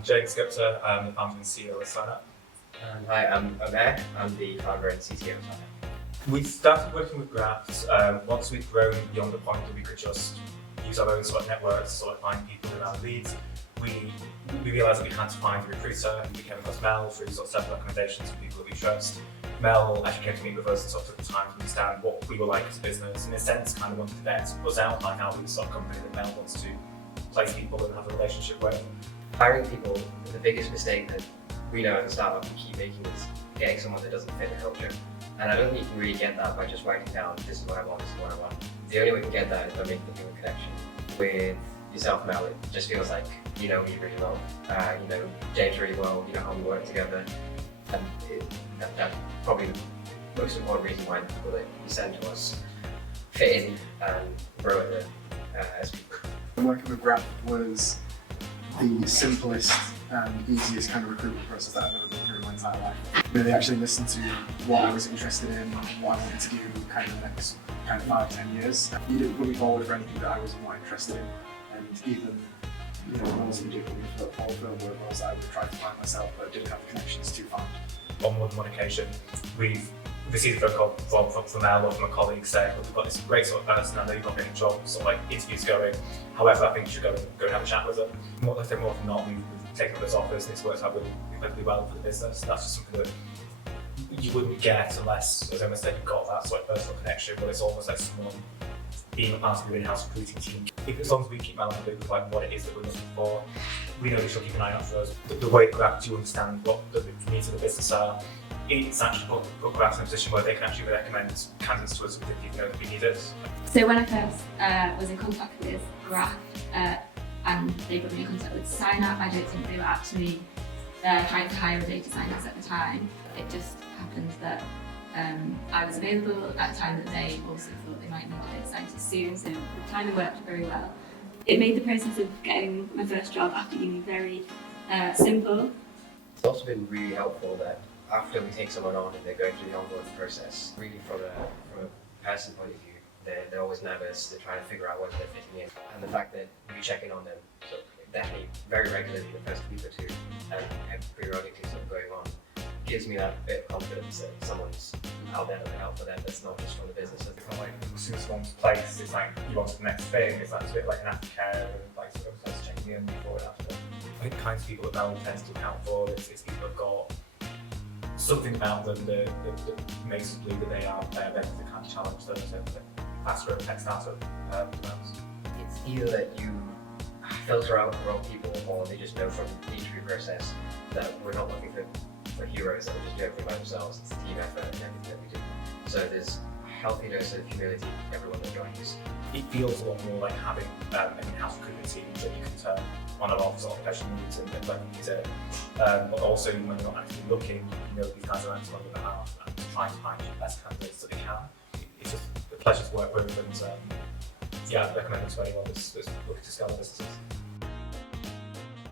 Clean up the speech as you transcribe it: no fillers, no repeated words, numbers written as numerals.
I'm James Gupta, I'm the founder and CEO of Synap. And hi, I'm Omair. I'm the founder and CTO of Synap. We started working with Graft once we'd grown beyond the point that we could just use our own sort of network to sort of find people in our leads. We realised that we had to find a recruiter. We came across Mel through sort of several recommendations from people that we trust. Mel actually came to meet with us and sort of took the time to understand what we were like as a business. In a sense, kind of wanted to vet us out, like how we the sort of company that Mel wants to place people and have a relationship with. Hiring people, the biggest mistake that we know as a startup we keep making is getting someone that doesn't fit the culture. And I don't think you can really get that by just writing down, this is what I want, this is what I want. The only way you can get that is by making a human connection. With yourself, Mel, it just feels like you know me really well, you know James really well, you know how we work together. And that's probably the most important reason why the people that you send to us fit in and grow as people. Working with Graft was the simplest and easiest kind of recruitment process that I've ever been through in my entire life. They actually listened to what I was interested in, what I wanted to do kind of the next 5-10 years. You didn't put me forward for anything that I was more interested in, and even roles that you did put me forward for were roles that I would have tried to find myself but didn't have the connections to find. On more than one occasion, we've received a phone call from Mel or from a colleague saying, look, we've got this great sort of person, I know you've not been in jobs or like interviews going, however, I think you should go and have a chat with them. More often than not, we've taken those offers and it's worked out really incredibly well for the business. That's just something that you wouldn't get unless, as Emma said, you've got that sort of personal connection, but it's almost like someone being a part of your in-house recruiting team. As long as we keep Mel in the loop with like what it is that we're looking for, we know we should keep an eye out for us. The way Graft do understand what the needs of the business are, it's actually put Graft in a position where they can actually recommend candidates to us if they know that we need it. So when I first was in contact with Graft and they put me in contact with Synap, I don't think they were actually trying to hire a data scientist at the time. It just happened that I was available at the time that they also thought they might need a data scientist soon, so the timing worked very well. It made the process of getting my first job after uni very simple. It's also been really helpful that after we take someone on and they're going through the onboarding process, really from a person point of view, they're always nervous, they're trying to figure out whether they're fitting in. And the fact that we check in on them, so definitely very regularly the first week or two, and periodically sort of going on, gives me that bit of confidence that someone's out there to help for them that's not just from the business. It's not like as soon as someone's placed, it's like you want the next thing, it's like a bit like an aftercare and like sort of just checking in before and after. I think the kinds of people that Mel tends to account for is people who've got something about them that makes us believe that they are ready to kind of challenge those faster tech startup demands. It's either that you filter out the wrong people or they just know from the interview process that we're not looking for heroes that will just do everything by themselves. It's a team effort and everything that we do. So there's a healthy dose of humility in everyone that joins. It feels a lot more like having an in-house recruitment team that you can turn on and off sort of professional needs and when you need it. But also when you're not actually looking, you know these guys are acting on your behalf and trying to find the best candidates that they can. It's just a pleasure to work with and I recommend it to anyone that's looking to scale their businesses.